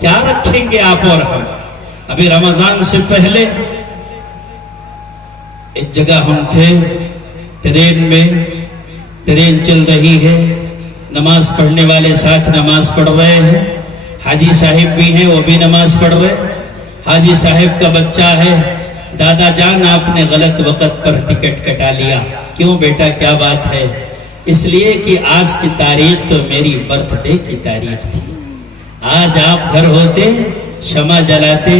کیا رکھیں گے آپ اور ہم؟ ابھی رمضان سے پہلے ایک جگہ ہم تھے، ٹرین میں، ٹرین چل رہی ہے، نماز پڑھنے والے ساتھ نماز پڑھ رہے ہیں، حاجی صاحب بھی ہیں وہ بھی نماز پڑھ رہے ہیں۔ حاجی صاحب کا بچہ ہے، دادا جان آپ نے غلط وقت پر ٹکٹ کٹا لیا۔ کیوں بیٹا، کیا بات ہے؟ اس لیے کہ آج کی تاریخ تو میری برتھ ڈے کی تاریخ تھی، آج آپ گھر ہوتے، شمع جلاتے،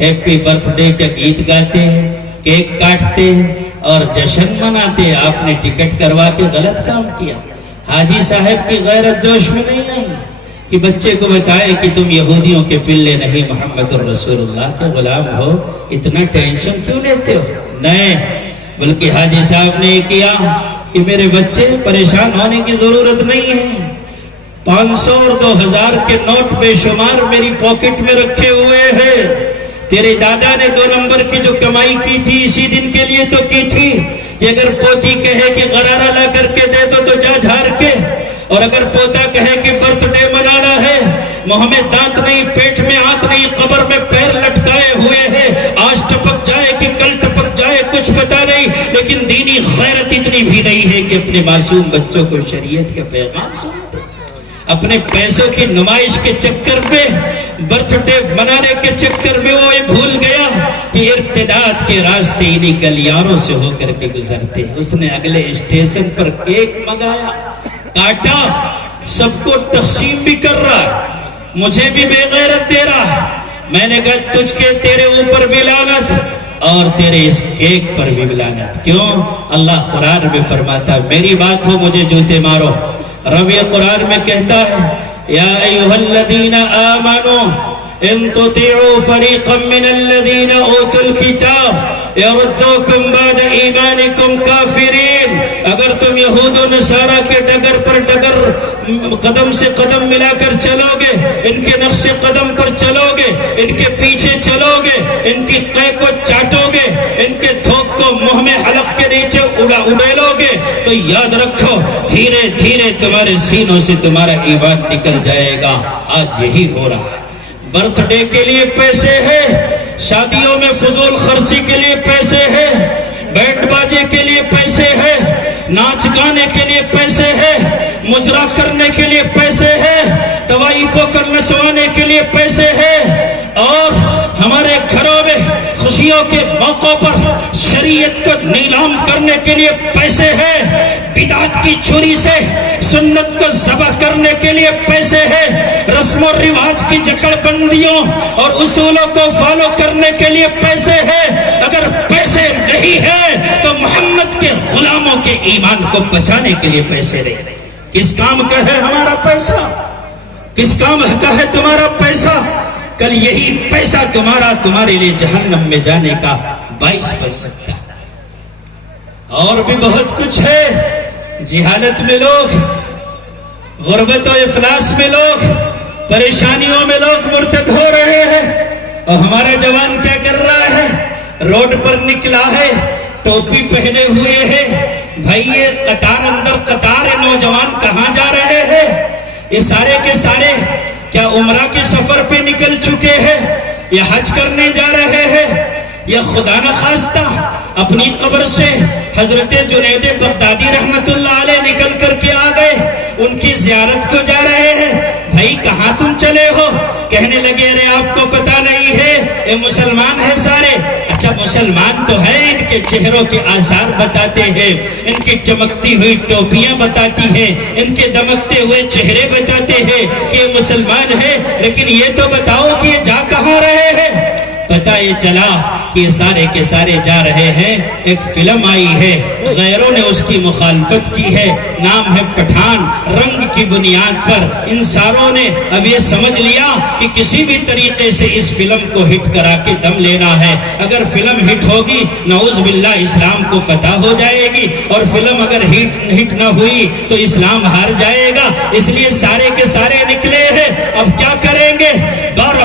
ہیپی برتھ ڈے کا گیت گاتے، کیک کاٹتے اور جشن مناتے، آپ نے ٹکٹ کروا کے غلط کام کیا۔ حاجی صاحب کی غیرت جوش میں نہیں آئی کہ بچے کو بتائے کہ تم یہودیوں کے پلے نہیں، محمد الرسول اللہ کے غلام ہو، اتنا ٹینشن کیوں لیتے ہو؟ نہیں، بلکہ حاجی صاحب نے یہ کیا کہ میرے بچے پریشان ہونے کی ضرورت نہیں ہے، 500 اور 2000 کے نوٹ بے شمار میری پاکٹ میں رکھے ہوئے ہیں، تیرے دادا نے 2 نمبر کی جو کمائی کی تھی اسی دن کے لیے تو کی تھی کہ اگر پوتی کہے کہ غرارہ لا کر کے دے دو تو جا جھار کے، اور اگر پوتا کہے کہ برتھ ڈے منانا ہے، منہ میں دانت نہیں، پیٹ میں ہاتھ نہیں، قبر میں پیر لٹکائے ہوئے ہیں، آج ٹپک جائے کہ کل ٹپک جائے کچھ پتا نہیں، لیکن دینی غیرت اتنی بھی نہیں ہے کہ اپنے معصوم بچوں کو شریعت کا پیغام سنا دے۔ اپنے پیسوں کی نمائش کے چکر میں، برتھ ڈے منانے کے چکر میں وہ یہ بھول گیا کہ ارتداد کے راستے انہی گلیاروں سے ہو کر کے گزرتے ہیں۔ اس نے اگلے اسٹیشن پر کیک منگایا، کاٹا، سب کو تقسیم بھی کر رہا ہے، مجھے بھی بے غیرت دے رہا ہے۔ میں نے کہا تجھ کے تیرے اوپر بھی لعنت اور تیرے اس کیک پر بھی لعنت۔ کیوں؟ اللہ قرآن میں فرماتا میری بات ہو مجھے جوتے مارو۔ رب یہ قرآن میں کہتا ہے یا ایھا الذین آمنوا ان تطیعوا فریقا من الذین اوتوا الکتاب یردوکم بعد ایمانکم کافرین، اگر تم یہود و نصارہ کے ڈگر پر ڈگر، قدم سے قدم ملا کر چلو گے، ان کے نقش قدم پر چلو گے، ان کے پیچھے چلو گے، ان کی قے کو چاٹو گے، ان کے تھوک کو منہ میں حلق کے نیچے اڑیلو گے، تو یاد رکھو دھیرے دھیرے تمہارے سینوں سے تمہارا ایمان نکل جائے گا۔ آج یہی ہو رہا ہے، برتھ ڈے کے لیے پیسے ہیں، شادیوں میں فضول خرچی کے لیے پیسے ہیں، بینڈ باجے کے لیے پیسے ہیں، ناچ گانے کے لیے پیسے ہیں، مجرا کرنے کے لیے پیسے ہیں، طوائفوں کر نچوانے کے لیے پیسے ہیں، اور ہمارے گھروں میں خوشیوں کے موقعوں پر شریعت کو نیلام کرنے کے لیے پیسے ہیں، بدعت کی چھری سے سنت کو ذبح کرنے کے لیے پیسے ہیں، رسم و رواج کی جکڑ بندیوں اور اصولوں کو فالو کرنے کے لیے پیسے ہیں۔ اگر پیسے نہیں ہیں تو محمد کے غلاموں کے ایمان کو بچانے کے لیے پیسے نہیں۔ کس کام کا ہے ہمارا پیسہ؟ کس کام کا ہے تمہارا پیسہ؟ کل یہی پیسہ تمہارے لیے جہنم میں جانے کا باعث بن سکتا ہے۔ اور بھی بہت کچھ ہے، جہالت میں لوگ، غربت و افلاس میں لوگ، پریشانیوں میں لوگ مرتد ہو رہے ہیں، اور ہمارا جوان کیا کر رہا ہے؟ روڈ پر نکلا ہے، ٹوپی پہنے ہوئے ہے، بھائی یہ قطار اندر قطار ہے، نوجوان کہاں جا رہے ہیں؟ یہ سارے کے سارے کیا عمرہ کے سفر پہ نکل چکے ہیں، یا حج کرنے جا رہے ہیں، یا خدا نخواستہ اپنی قبر سے حضرت جنید بغدادی رحمت اللہ علیہ نکل کر کے آ گئے، ان کی زیارت کو جا رہے ہیں؟ بھائی کہاں تم چلے ہو؟ کہنے لگے ارے آپ کو پتا نہیں ہے یہ مسلمان ہے سارے۔ اچھا مسلمان تو ہے، ان کے چہروں کے آثار بتاتے ہیں، ان کی چمکتی ہوئی ٹوپیاں بتاتی ہیں، ان کے دمکتے ہوئے چہرے بتاتے ہیں کہ یہ مسلمان ہے، لیکن یہ تو بتاؤ کہ یہ جا کہاں رہے ہیں؟ پتہ یہ چلا کہ یہ سارے کے سارے جا رہے ہیں، ایک فلم آئی ہے، غیروں نے اس کی مخالفت کی ہے، نام ہے پٹھان، رنگ کی بنیاد پر ان ساروں نے اب یہ سمجھ لیا کہ کسی بھی طریقے سے اس فلم کو ہٹ کرا کے دم لینا ہے۔ اگر فلم ہٹ ہوگی نعوذ باللہ اسلام کو فتح ہو جائے گی، اور فلم اگر ہٹ نہ ہوئی تو اسلام ہار جائے گا، اس لیے سارے کے سارے نکلے ہیں۔ اب کیا کریں گے؟ 12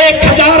1000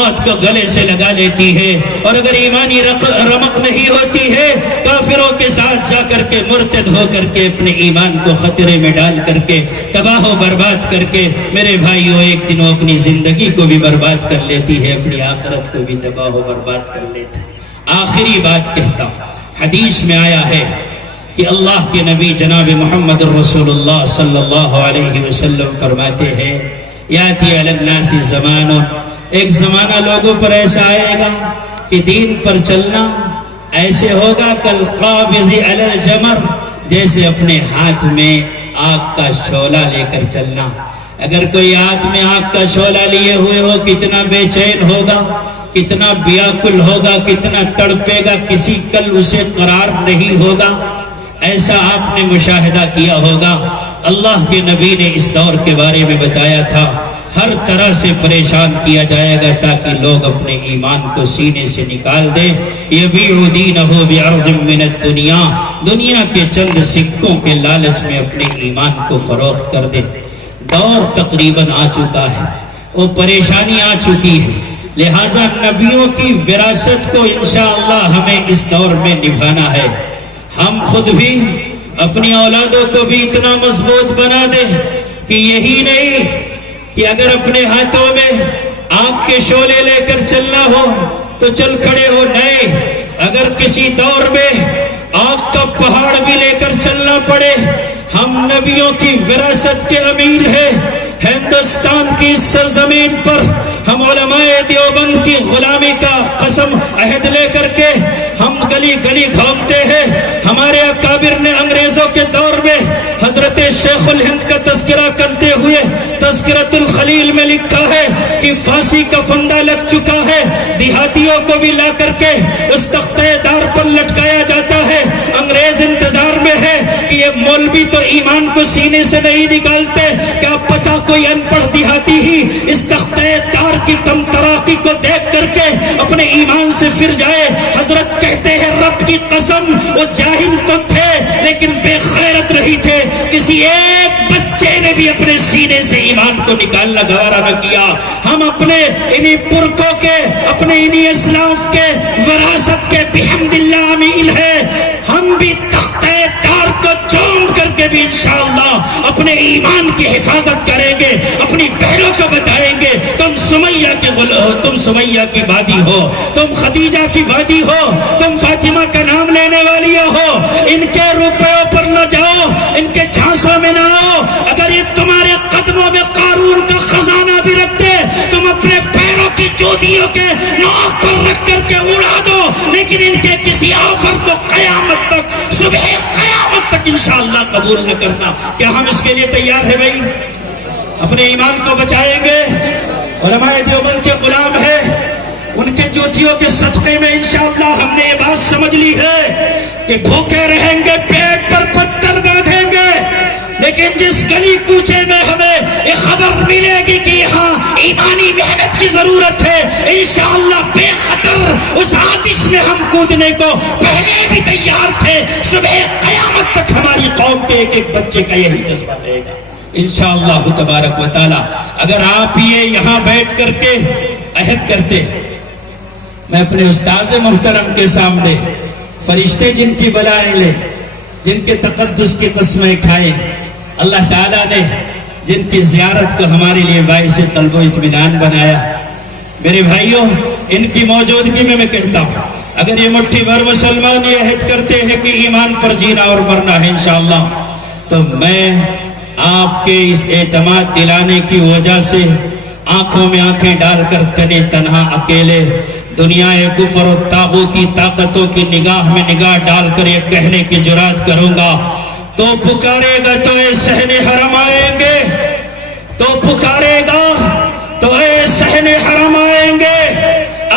موت کو گلے سے لگا لیتی ہے، اور اگر ایمانی رمق نہیں ہوتی ہے کافروں کے ساتھ جا کر کے مرتد ہو کر کے اپنے ایمان کو خطرے میں ڈال کر کے تباہ و برباد کر کے میرے بھائیوں ایک دن وہ اپنی زندگی کو بھی برباد کر لیتی ہے، اپنی آخرت کو بھی تباہ و برباد کر لیتی ہے۔ آخری بات کہتا ہوں، حدیث میں آیا ہے کہ اللہ کے نبی جناب محمد رسول اللہ صلی اللہ علیہ وسلم فرماتے ہیں یاتی علی الناس زمان، ایک زمانہ لوگوں پر ایسا آئے گا کہ دین پر چلنا ایسے ہوگا کالقابض علی الجمر، جیسے اپنے ہاتھ میں آگ کا شعلہ لے کر چلنا۔ اگر کوئی ہاتھ میں آگ کا شعلہ لیے ہوئے ہو کتنا بے چین ہوگا، کتنا بیاکل ہوگا، کتنا تڑپے گا، کسی کل اسے قرار نہیں ہوگا۔ ایسا آپ نے مشاہدہ کیا ہوگا۔ اللہ کے نبی نے اس دور کے بارے میں بتایا تھا ہر طرح سے پریشان کیا جائے گا تاکہ لوگ اپنے ایمان کو سینے سے نکال دے۔ یبیع دینہ بعرض من الدنیا، دنیا کے چند سکوں کے لالچ میں اپنے ایمان کو فروخت کر دے۔ دور تقریباً آ چکا ہے، وہ پریشانی آ چکی ہے، لہٰذا نبیوں کی وراثت کو انشاءاللہ ہمیں اس دور میں نبھانا ہے۔ ہم خود بھی اپنی اولادوں کو بھی اتنا مضبوط بنا دیں کہ یہی نہیں کہ اگر اپنے ہاتھوں میں آگ کے شعلے لے کر چلنا ہو تو چل کھڑے ہو، نہیں، اگر کسی دور میں آگ کا پہاڑ بھی لے کر چلنا پڑے، ہم نبیوں کی وراثت کے امیر ہیں۔ ہندوستان کی سرزمین پر ہم علماء دیوبند کی غلامی کا قسم عہد لے کر کے ہم گلی گلی گھومتے ہیں۔ ہمارے اکابر نے انگریزوں کے دور میں حضرت شیخ الہند کا تذکرہ کرتے ہوئے تذکرۃ الخلیل میں لکھا ہے کہ پھانسی کا پھندا لگ چکا ہے، دیہاتیوں کو بھی لا کر کے اس تختہ دار پر لٹکایا جاتا ہے۔ انگریز انتظار میں ہے کہ یہ مولوی تو ایمان کو سینے سے نہیں نکالتے، کیا پتہ کوئی ان پڑھ دیہاتی ہی اس تختہ دار کی تم تراقی کو دیکھ کر کے اپنے ایمان سے پھر جائے۔ حضرت کہتے ہیں رب کی قسم وہ جاہل تو تھے لیکن بے غیرت نہیں تھے، کسی ایک بچے نے بھی اپنے سینے سے ایمان کو نکالنا گوارا نہ کیا۔ ہم اپنے انہی پرکھوں کے، اپنے انہی اسلاف کے وراثت کے بحمداللہ امین ہے۔ ہم بھی تختہ دار کو چوم کر کے بھی انشاءاللہ اپنے ایمان کی حفاظت کریں گے، اپنی بہنوں کو بتائیں گے تم سمیہ کی وادی ہو، تم خدیجہ کی وادی ہو، تم فاطمہ کا نام لینے والی ہو، ان کے روپیوں پر نہ جاؤ، ان کے جھانسوں میں نہ آؤ۔ اگر یہ تمہارے قدموں میں قارون کا خزانہ بھی رکھ دے، تم اپنے پیروں کی جوتیوں کے نوک پر رکھ کر کے اڑا دو، لیکن ان کے کسی آفر کو قیامت تک، صبح قیامت تک انشاءاللہ قبول نہ کرنا۔ کیا ہم اس کے لیے تیار ہیں بھائی؟ اپنے ایمان کو بچائیں گے؟ علماء دیوبند کے غلام ہیں، ان کے جوتیوں کے صدقے میں انشاءاللہ ہم نے یہ بات سمجھ لی ہے کہ بھوکے رہیں گے، پیٹ پر پتھر باندھیں گے، لیکن جس گلی کوچے میں ہمیں یہ خبر ملے گی کہ یہاں ایمانی محنت کی ضرورت ہے، انشاءاللہ بے خطر اس آتش میں ہم کودنے کو پہلے بھی تیار تھے۔ صبح قیامت تک ہماری قوم کے ایک ایک بچے کا یہی جذبہ رہے گا انشاءاللہ تبارک و تعالی۔ اگر آپ یہ یہاں بیٹھ کر کے عہد کرتے، میں اپنے استاذ محترم کے سامنے فرشتے جن کی بلائیں لے، جن کے تقدس کی قسمیں کھائے، اللہ تعالیٰ نے جن کی زیارت کو ہمارے لیے باعث قلب و اطمینان بنایا، میرے بھائیوں ان کی موجودگی میں کہتا ہوں اگر یہ مٹھی بھر مسلمان یہ عہد کرتے ہیں کہ ایمان پر جینا اور مرنا ہے انشاءاللہ، تو میں آپ کے اس اعتماد دلانے کی وجہ سے آنکھوں میں آنکھیں ڈال کر تنے تنہا اکیلے دنیا کفر و طاغوتی طاقتوں کی نگاہ میں نگاہ ڈال کر یہ کہنے کی جرات کروں گا، تو پکارے گا تو اے صحن حرم آئیں گے، تو پکارے گا تو اے صحن حرم آئیں گے،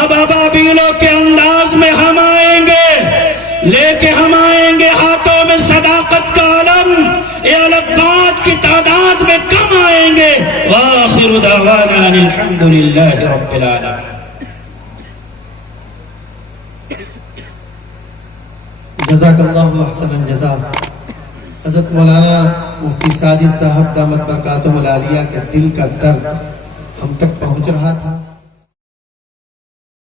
اب ابابیلوں کے انداز میں ہم آئیں گے، لے کے ہم آئیں گے ہاتھوں میں صداقت کا علم، یہ الفاظ کی تعداد میں کم آئیں گے۔ وآخر دعوانا الحمدللہ رب العالمین۔ جزاک اللہ احسن الجزا۔ حضرت مولانا مفتی ساجد صاحب دامت برکاتہم العالیہ کے دل کا درد ہم تک پہنچ رہا تھا۔